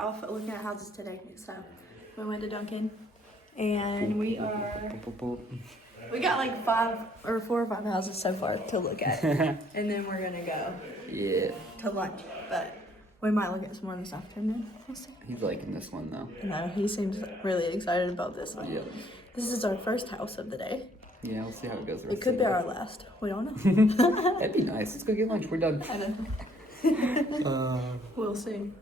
off looking at houses today. So we went to Duncan and we got like 4 or 5 houses so far to look at. And then we're gonna go to lunch. But we might look at some more this afternoon. We'll see. He's liking this one though. No, he seems really excited about this one. Yeah. This is our first house of the day. Yeah, we'll see how it goes. It could be our last. We don't know. That'd be nice. Let's go get lunch. We're done. I know. We'll see.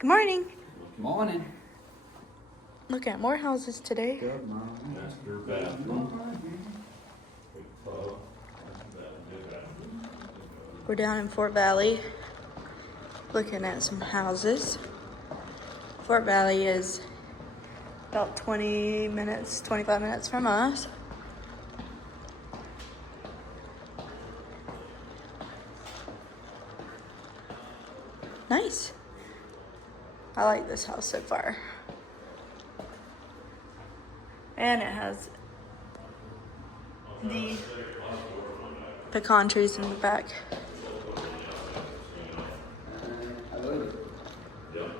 Good morning. Good morning. Look at more houses today. Good morning. Master bathroom. We're down in Fort Valley looking at some houses. Fort Valley is about 20 minutes, 25 minutes from us. Nice. I like this house so far. And it has the pecan trees in the back. Yep.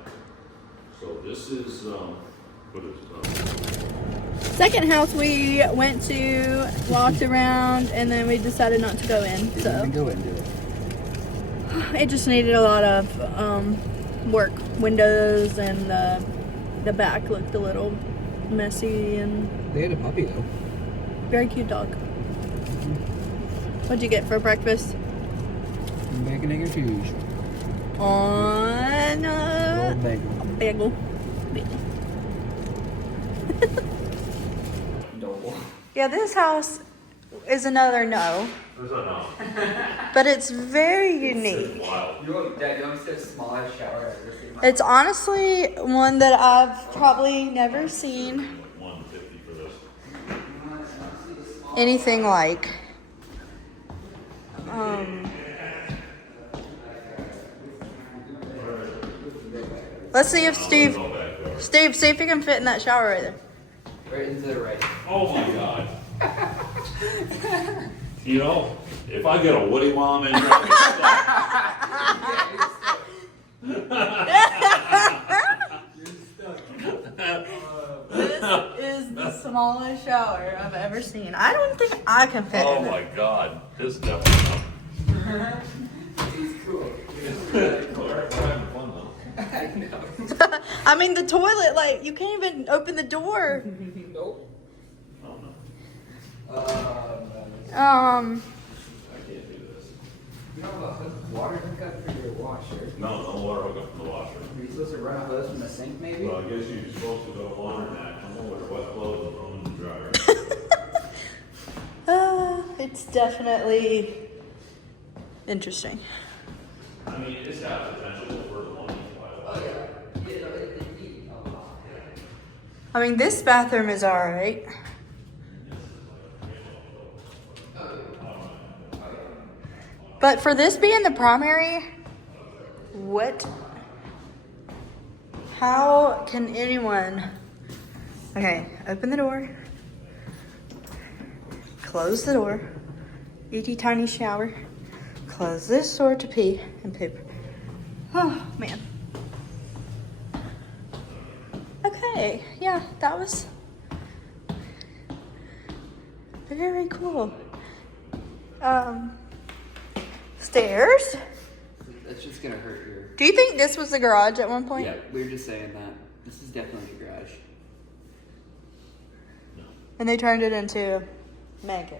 So this is, what is Second house we went to, walked around, and then we decided not to go in. So Go into it. it just needed a lot of work. Windows and the back looked a little messy and They had a puppy though. very cute dog. What'd you get for breakfast? Bacon, egg, and cheese. On Rolled bagel. bagel. Adorable. Yeah, this house is another no, There's a no. but it's very unique. Wild. You want to see the smallest shower I've ever seen. It's honestly one that I've probably never seen Like 150 for this. anything like. Let's see if Steve, see if you can fit in that shower right there. Right into the right. Oh my God. You know, if I get a Woody mom in here, I'll This is the smallest shower I've ever seen. I don't think I can fit oh in my it. God. This is definitely He's cool. not. We're having fun though. I know. I mean, the toilet, like, you can't even open the door. Nope. Oh no. I Um, can't do this. You have a water hookup for your washer. No water hookup for the washer. Are you supposed to run a hose from the sink maybe? Well, I guess you're supposed to go laundromat, come over to wet clothes and throw them in the dryer. it's definitely interesting. I mean, it's got potential for the money. Oh yeah. I mean, this bathroom is alright. But for this being the primary, what? How can anyone? Okay, open the door. Close the door. Itty tiny shower. Close this door to pee and poop. Oh, man. Okay, yeah, that was very cool. Stairs. That's just gonna hurt your. Do you think this was the garage at one point? Yeah, we were just saying that. This is definitely the garage. And they turned it into a man cave.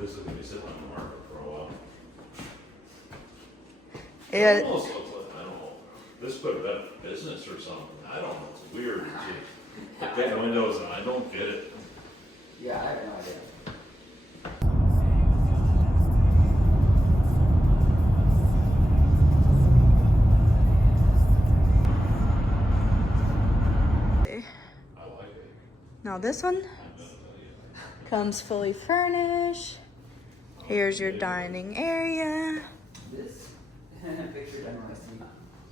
This is gonna be sitting on the market for a while. It Yeah. almost looks like, I don't know, this could have been business or something. I don't know, it's weird. Look at the windows and I don't get it. Yeah, I have no idea. I like it. Now this one comes fully furnished. Here's your dining area. This picture done last time.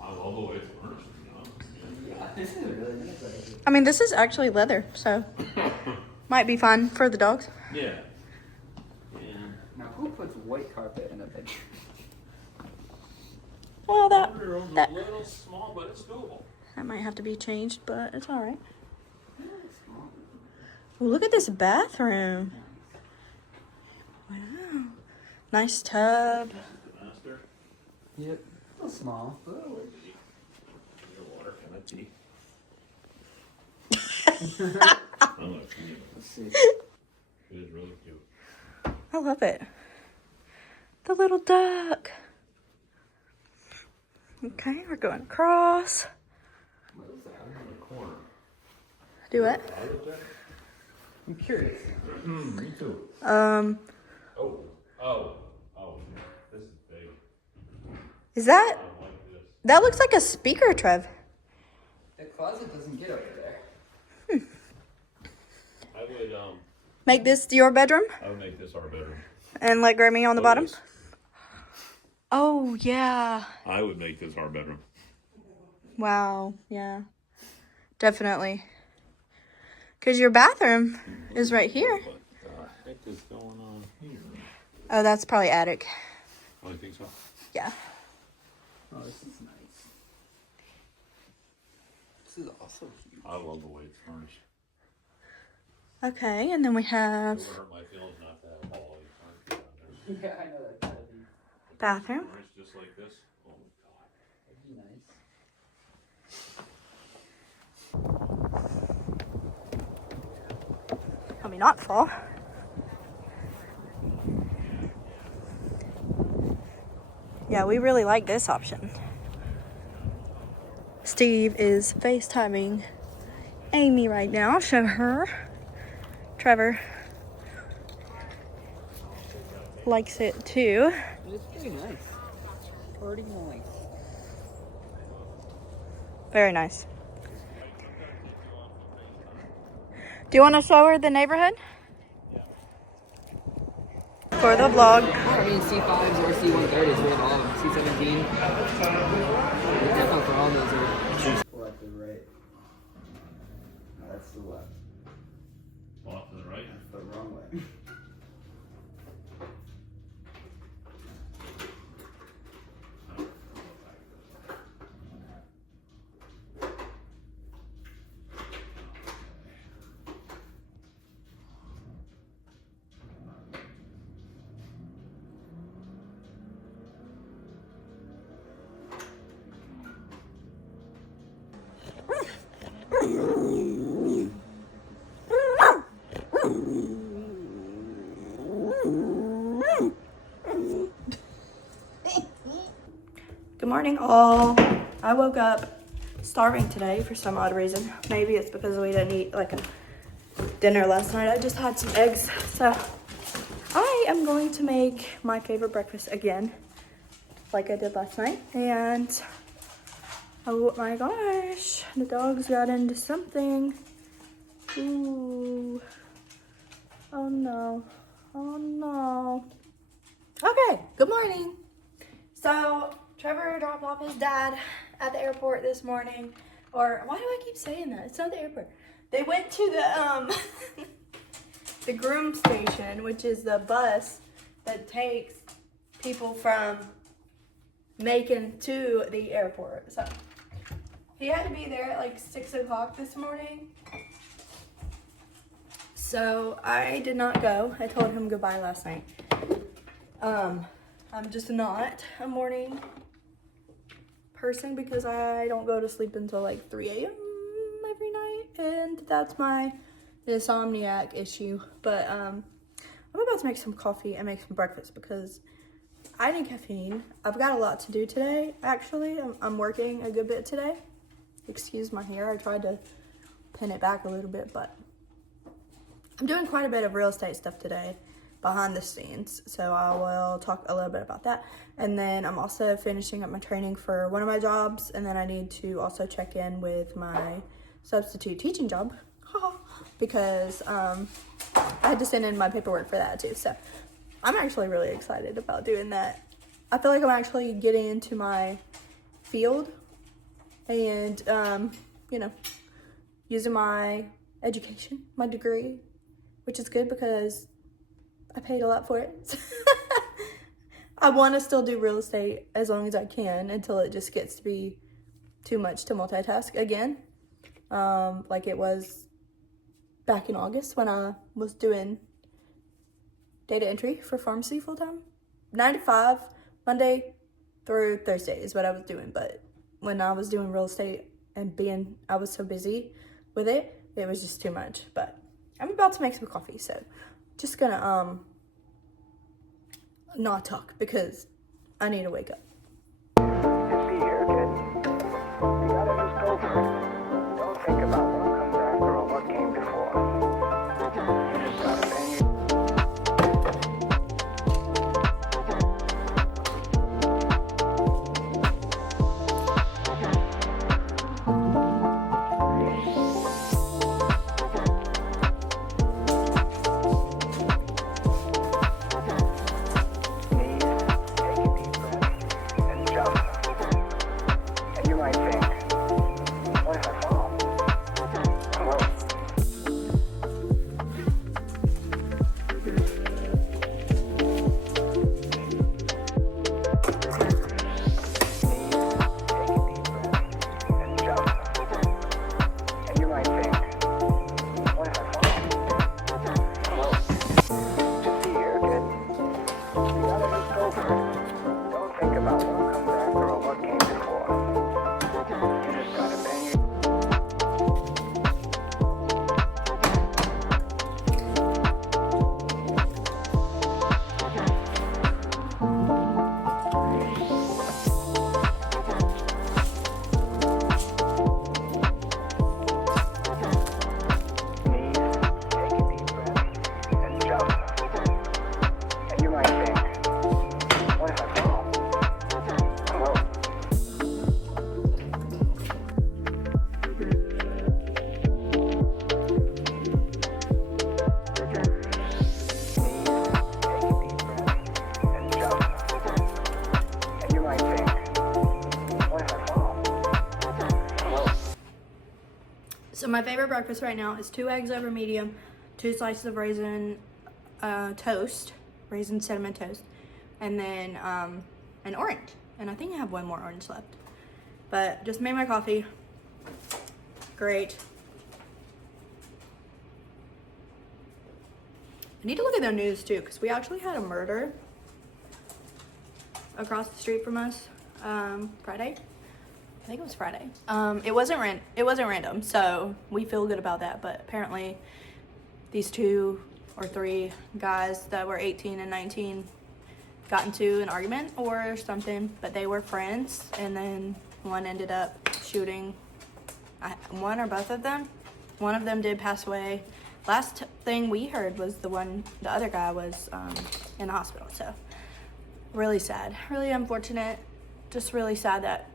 I love the way it's furnished, you know? Yeah, this is really nice. Like, I mean, this is actually leather, so might be fun for the dogs. Yeah. now who puts white carpet in a bedroom. Well, that A little small, but it's doable. might have to be changed, but it's all right. Well, look at this bathroom. Wow. Nice tub. Master, Yep. A little small. A little your water, can I tea? I'm gonna clean it. Let's see. It is really cute. I love it. The little duck. Okay, we're going across. What is that? In the corner. Do it. I'm curious. Me too. Oh, this is big. Is that? I don't like this. That looks like a speaker, Trev. The closet doesn't get over there. I would Make this your bedroom make this our bedroom. and let Grammy on the Oh, bottom. yes. Oh, yeah. I would make this our bedroom. Wow. Yeah. Definitely. Because your bathroom is right here. What the heck is going on here? Oh, that's probably attic. Oh, you think so? Yeah. Oh, this is nice. This is also huge. I love the way it's furnished. Okay, and then we have It would hurt my feelings not to have all these furniture down Yeah, I know that. That'd be bathroom. there. Furnished just like this. Oh my god. that'd be nice. Let me not fall. Yeah, we really like this option. Steve is FaceTiming Amy right now. I'll show her. Trevor likes it too. It's pretty nice. Pretty nice. Very nice. Do you want to show her the neighborhood? For the vlog. I mean, C5s or C130s, we have all of them. C17. For all those are. Left and right. No, that's the left. Off to the right. That's the wrong way. Good morning, all. I woke up starving today for some odd reason. Maybe it's because we didn't eat like a dinner last night. I just had some eggs. So I am going to make my favorite breakfast again, like I did last night. And oh my gosh, the dogs got into something. Ooh. Oh no. Oh no. Okay, good morning. So Trevor dropped off his dad at the airport this morning. Or why do I keep saying that? It's not the airport. They went to the the groom station, which is the bus that takes people from Macon to the airport. So he had to be there at like 6 o'clock this morning. So I did not go. I told him goodbye last night. I'm just not a morning person because I don't go to sleep until like 3 a.m. every night, and that's my insomniac issue. But I'm about to make some coffee and make some breakfast because I need caffeine. I've got a lot to do today, actually. I'm working a good bit today. Excuse my hair. I tried to pin it back a little bit, but I'm doing quite a bit of real estate stuff today behind the scenes, so I will talk a little bit about that. And then I'm also finishing up my training for one of my jobs, and then I need to also check in with my substitute teaching job because I had to send in my paperwork for that too. So I'm actually really excited about doing that. I feel like I'm actually getting into my field and you know, using my education, my degree, which is good because I paid a lot for it. I want to still do real estate as long as I can until it just gets to be too much to multitask again. Like it was back in August when I was doing data entry for pharmacy full time. 9 to 5, Monday through Thursday is what I was doing. But when I was doing real estate and I was so busy with it, it was just too much. But I'm about to make some coffee, so just gonna not talk because I need to wake up. See here, kid. You gotta just go for it. Don't think about what comes after or what came before. You just gotta bang your knees, take a deep breath, and jump. And you might think, what if I fall? Well, knees, take a deep breath, and jump. And you might think, what if I fall? Well, just see here, kid. You gotta just go for it. Don't think about what comes after or what came before. You just gotta bang your knees, take a deep breath, and jump. And you might think, what if I fall? Well, knees, take a deep breath, and jump. And you might think, what if I fall? Well, So my favorite breakfast right now is 2 eggs over medium, 2 slices of raisin toast, raisin cinnamon toast, and then an orange. And I think I have one more orange left. But just made my coffee. Great. I need to look at the news too, because we actually had a murder across the street from us Friday. I think it was Friday. It wasn't random, so we feel good about that. But apparently, these 2 or 3 guys that were 18 and 19 got into an argument or something. But they were friends, and then one ended up shooting one or both of them. One of them did pass away. Last thing we heard was the other guy was in the hospital. So really sad, really unfortunate. Just really sad that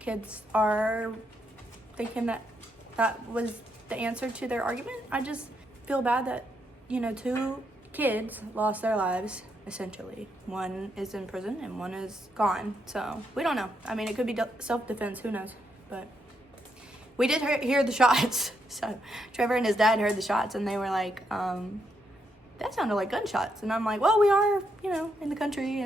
kids are thinking that was the answer to their argument. I just feel bad that, 2 kids lost their lives, essentially. One is in prison and one is gone. So we don't know. I mean, it could be self-defense, who knows? But we did hear the shots. So Trevor and his dad heard the shots and they were like, that sounded like gunshots. And I'm like, well, we are, in the country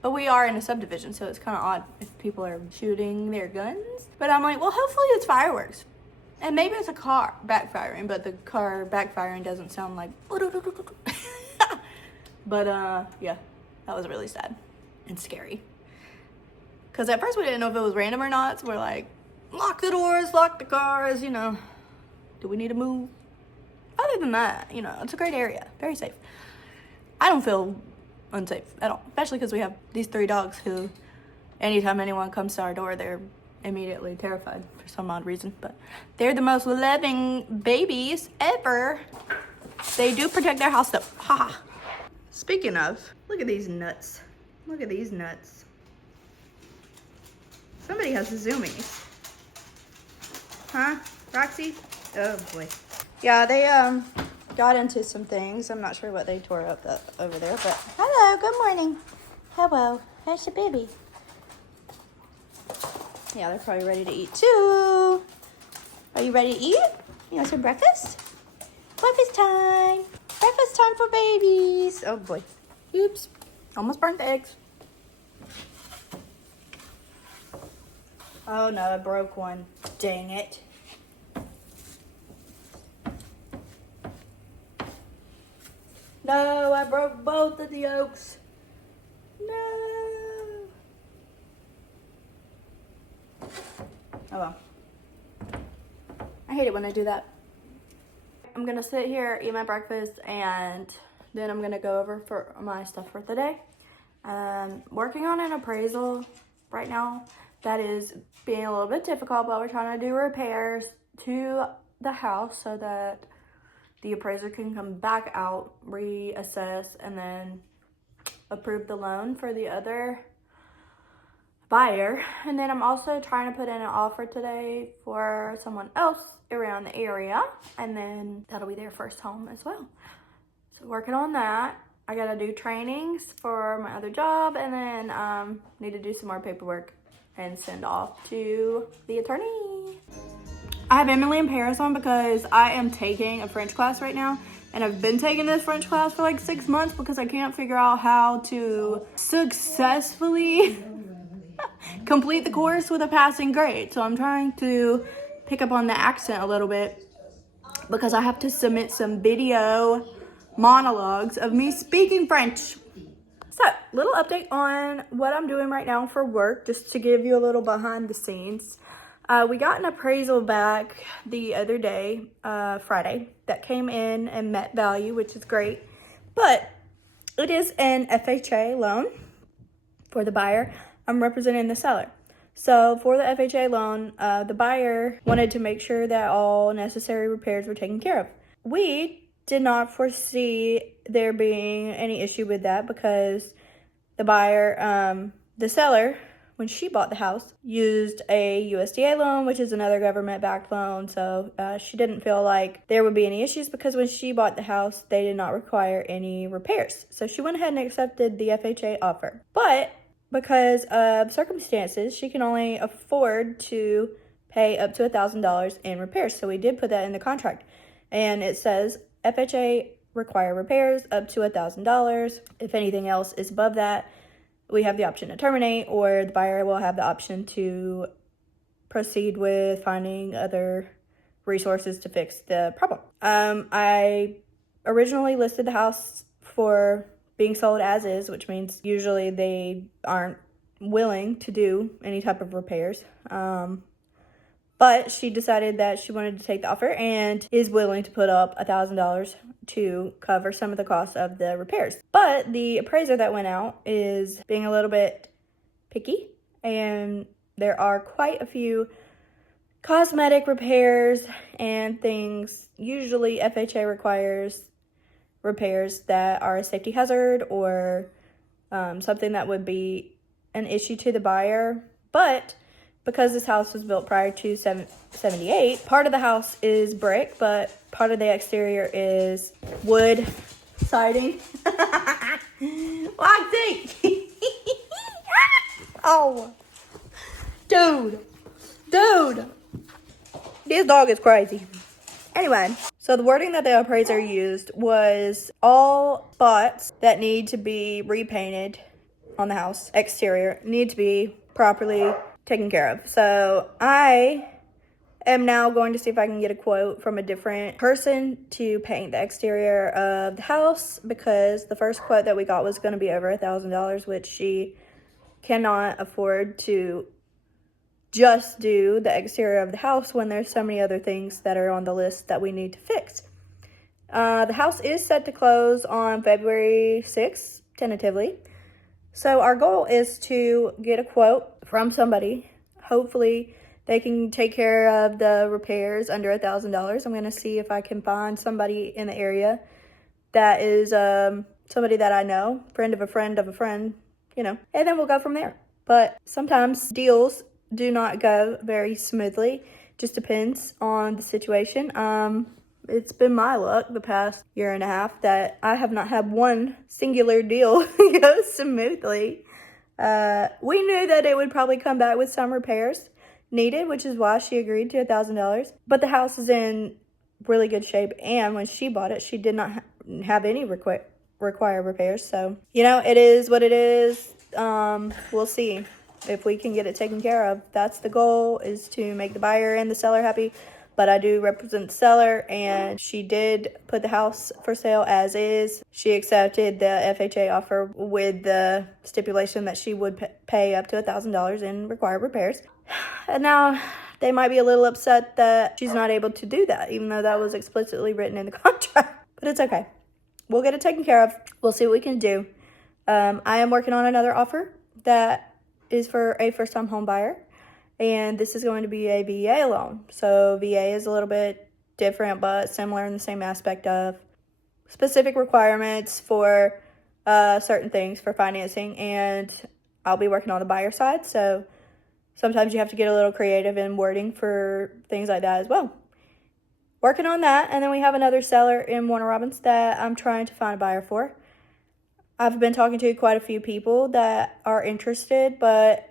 but we are in a subdivision, so it's kind of odd if people are shooting their guns. But I'm like, well, hopefully it's fireworks. And maybe it's a car backfiring, but the car backfiring doesn't sound like... But, yeah, that was really sad and scary. Because at first we didn't know if it was random or not, so we're like, lock the doors, lock the cars, Do we need to move? Other than that, it's a great area, very safe. I don't feel unsafe at all, especially because we have these 3 dogs who anytime anyone comes to our door they're immediately terrified for some odd reason, but they're the most loving babies ever. They do protect their house though. Ha. Speaking of, look at these nuts. Somebody has zoomies, huh, Roxy? Oh boy. Yeah, they got into some things. I'm not sure what they tore up over there, but hello, good morning. Hello, how's your baby? Yeah, they're probably ready to eat too. Are you ready to eat? You want some breakfast? Breakfast time. Breakfast time for babies. Oh boy. Oops. Almost burnt the eggs. Oh no, I broke one. Dang it. No, I broke both of the yolks. No. Oh well. I hate it when I do that. I'm gonna sit here, eat my breakfast, and then I'm gonna go over for my stuff for the day. Working on an appraisal right now that is being a little bit difficult, but we're trying to do repairs to the house so that the appraiser can come back out, reassess, and then approve the loan for the other buyer. And then I'm also trying to put in an offer today for someone else around the area, and then that'll be their first home as well. So working on that. I gotta do trainings for my other job, and then need to do some more paperwork and send off to the attorney. I have Emily and Paris on because I am taking a French class right now, and I've been taking this French class for like 6 months because I can't figure out how to successfully complete the course with a passing grade. So I'm trying to pick up on the accent a little bit because I have to submit some video monologues of me speaking French. So, little update on what I'm doing right now for work, just to give you a little behind the scenes. We got an appraisal back the other day, Friday, that came in and met value, which is great. But it is an FHA loan for the buyer. I'm representing the seller. So for the FHA loan, the buyer wanted to make sure that all necessary repairs were taken care of. We did not foresee there being any issue with that because the buyer, the seller, when she bought the house, used a USDA loan, which is another government-backed loan. So she didn't feel like there would be any issues because when she bought the house, they did not require any repairs. So she went ahead and accepted the FHA offer. But because of circumstances, she can only afford to pay up to $1,000 in repairs. So we did put that in the contract. And it says FHA require repairs up to $1,000. If anything else is above that, we have the option to terminate, or the buyer will have the option to proceed with finding other resources to fix the problem. I originally listed the house for being sold as is, which means usually they aren't willing to do any type of repairs. But she decided that she wanted to take the offer and is willing to put up $1,000 to cover some of the costs of the repairs. But the appraiser that went out is being a little bit picky, and there are quite a few cosmetic repairs and things. Usually FHA requires repairs that are a safety hazard or something that would be an issue to the buyer. But because this house was built prior to 78, part of the house is brick, but part of the exterior is wood siding. Lexi! Oh, dude, this dog is crazy. Anyway, so the wording that the appraiser used was all spots that need to be repainted on the house exterior need to be properly taken care of. So I am now going to see if I can get a quote from a different person to paint the exterior of the house, because the first quote that we got was going to be over $1,000, which she cannot afford to just do the exterior of the house when there's so many other things that are on the list that we need to fix. The house is set to close on February 6th, tentatively. So our goal is to get a quote from somebody. Hopefully they can take care of the repairs under $1,000. I'm going to see if I can find somebody in the area that is somebody that I know, friend of a friend of a friend, you know, and then we'll go from there. But sometimes deals do not go very smoothly. Just depends on the situation. It's been my luck the past year and a half that I have not had one singular deal go smoothly. We knew that it would probably come back with some repairs needed, which is why she agreed to $1,000. But the house is in really good shape, and when she bought it, she did not have any require repairs. So, you know, it is what it is. We'll see if we can get it taken care of. That's the goal, is to make the buyer and the seller happy. But I do represent the seller, and she did put the house for sale as is. She accepted the FHA offer with the stipulation that she would pay up to $1,000 in required repairs. And now they might be a little upset that she's not able to do that, even though that was explicitly written in the contract. But it's okay. We'll get it taken care of. We'll see what we can do. I am working on another offer that is for a first-time home buyer. And this is going to be a VA loan. So VA is a little bit different, but similar in the same aspect of specific requirements for certain things for financing. And I'll be working on the buyer side. So sometimes you have to get a little creative in wording for things like that as well. Working on that. And then we have another seller in Warner Robins that I'm trying to find a buyer for. I've been talking to quite a few people that are interested, but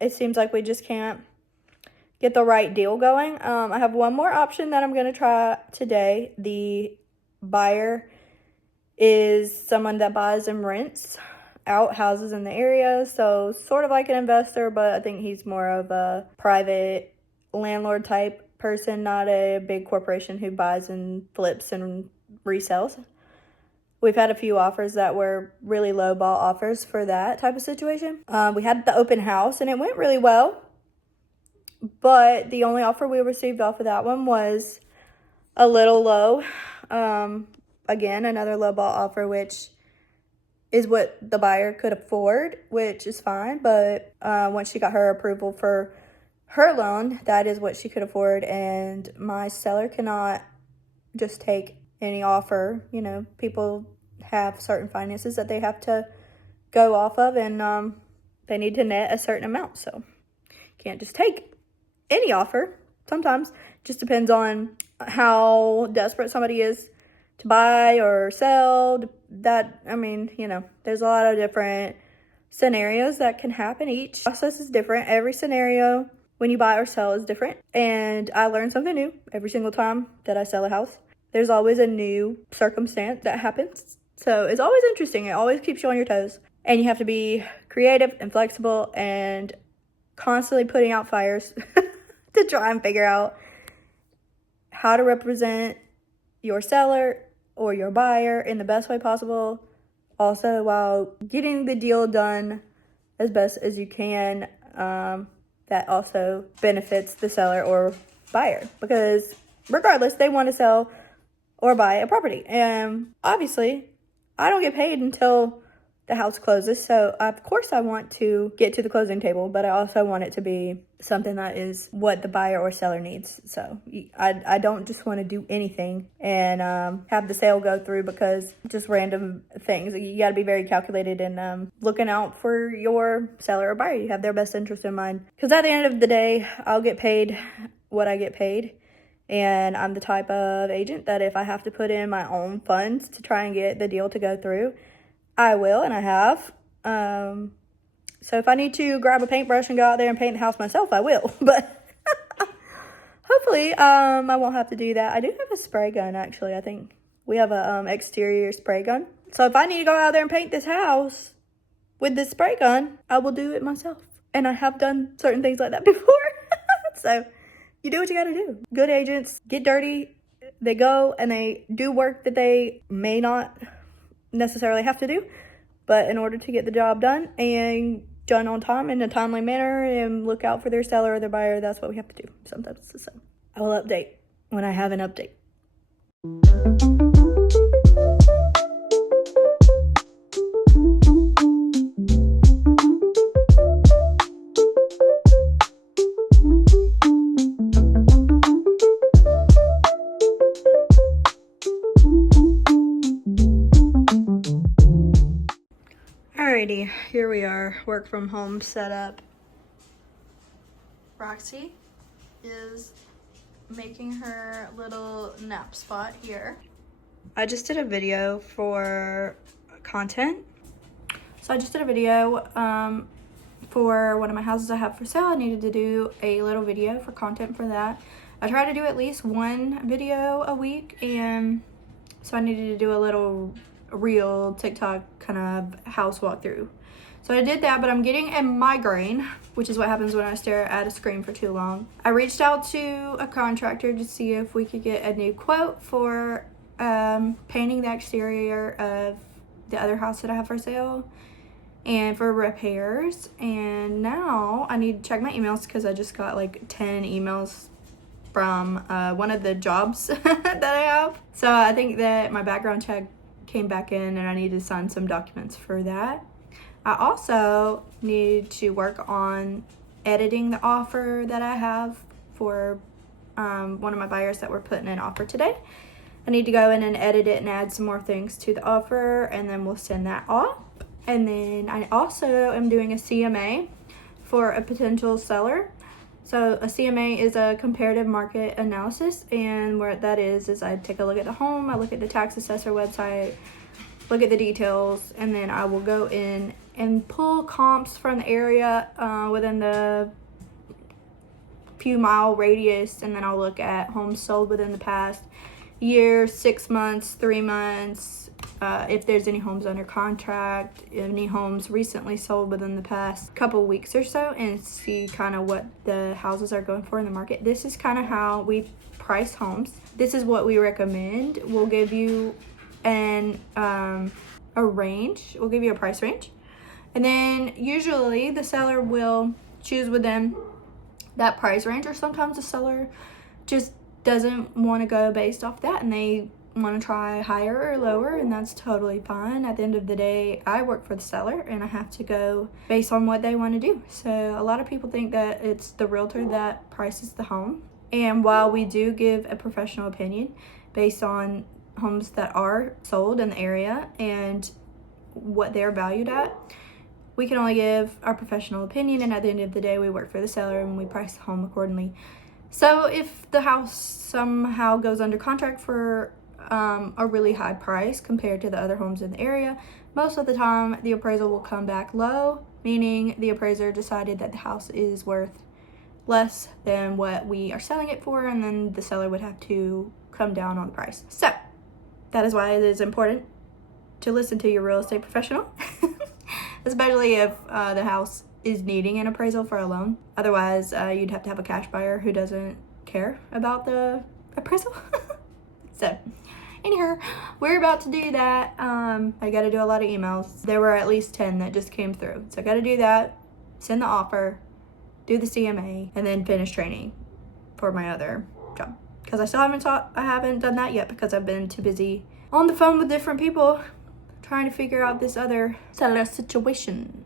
it seems like we just can't get the right deal going. I have one more option that I'm going to try today. The buyer is someone that buys and rents out houses in the area. So sort of like an investor, but I think he's more of a private landlord type person, not a big corporation who buys and flips and resells. We've had a few offers that were really low ball offers for that type of situation. We had the open house and it went really well. But the only offer we received off of that one was a little low. Again, another low ball offer, which is what the buyer could afford, which is fine. But once she got her approval for her loan, that is what she could afford. And my seller cannot just take any offer. You know, people have certain finances that they have to go off of, and they need to net a certain amount. So can't just take any offer. Sometimes it just depends on how desperate somebody is to buy or sell. That, I mean, you know, there's a lot of different scenarios that can happen. Each process is different. Every scenario when you buy or sell is different. And I learn something new every single time that I sell a house. There's always a new circumstance that happens. So it's always interesting. It always keeps you on your toes. And you have to be creative and flexible and constantly putting out fires to try and figure out how to represent your seller or your buyer in the best way possible. Also, while getting the deal done as best as you can, that also benefits the seller or buyer. Because regardless, they want to sell or buy a property. And obviously, I don't get paid until the house closes. So, of course, I want to get to the closing table, but I also want it to be something that is what the buyer or seller needs. So, I don't just want to do anything and have the sale go through because just random things. You got to be very calculated and looking out for your seller or buyer. You have their best interest in mind. Because at the end of the day, I'll get paid what I get paid. And I'm the type of agent that if I have to put in my own funds to try and get the deal to go through, I will, and I have. So if I need to grab a paintbrush and go out there and paint the house myself, I will. But hopefully I won't have to do that. I do have a spray gun, actually. I think we have a exterior spray gun. So if I need to go out there and paint this house with this spray gun, I will do it myself. And I have done certain things like that before. So you do what you got to do. Good agents get dirty. They go and they do work that they may not necessarily have to do, but in order to get the job done and done on time in a timely manner and look out for their seller or their buyer, that's what we have to do sometimes. So I will update when I have an update. Alrighty, here we are, work from home setup. Roxy is making her little nap spot here. I just did a video for content. So I just did a video for one of my houses I have for sale. I needed to do a little video for content for that. I try to do at least one video a week, and so I needed to do a little a real TikTok kind of house walkthrough. So I did that, but I'm getting a migraine, which is what happens when I stare at a screen for too long. I reached out to a contractor to see if we could get a new quote for painting the exterior of the other house that I have for sale and for repairs. And now I need to check my emails because I just got like 10 emails from one of the jobs that I have. So I think that my background check came back in and I need to sign some documents for that. I also need to work on editing the offer that I have for one of my buyers that we're putting an offer today. I need to go in and edit it and add some more things to the offer, and then we'll send that off. And then I also am doing a CMA for a potential seller. So a CMA is a comparative market analysis, and what that is I take a look at the home, I look at the tax assessor website, look at the details, and then I will go in and pull comps from the area within the few mile radius, and then I'll look at homes sold within the past year, 6 months, 3 months, if there's any homes under contract, any homes recently sold within the past couple weeks or so, and see kind of what the houses are going for in the market. This is kind of how we price homes. This is what we recommend. We'll give you a range. We'll give you a price range. And then usually the seller will choose within that price range, or sometimes the seller just doesn't want to go based off that and they want to try higher or lower, and that's totally fine. At the end of the day, I work for the seller and I have to go based on what they want to do. So a lot of people think that it's the realtor that prices the home. And while we do give a professional opinion based on homes that are sold in the area and what they're valued at, we can only give our professional opinion, and at the end of the day, we work for the seller and we price the home accordingly. So if the house somehow goes under contract for a really high price compared to the other homes in the area, most of the time the appraisal will come back low, meaning the appraiser decided that the house is worth less than what we are selling it for, and then the seller would have to come down on the price. So that is why it is important to listen to your real estate professional, especially if the house is needing an appraisal for a loan. Otherwise, you'd have to have a cash buyer who doesn't care about the appraisal. So, anyhow, we're about to do that. I got to do a lot of emails. There were at least 10 that just came through. So I got to do that, send the offer, do the CMA, and then finish training for my other job. Because I still haven't done that yet because I've been too busy on the phone with different people trying to figure out this other seller situation.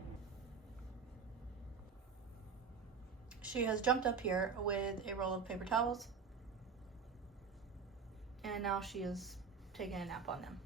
She has jumped up here with a roll of paper towels, and now she is taking a nap on them.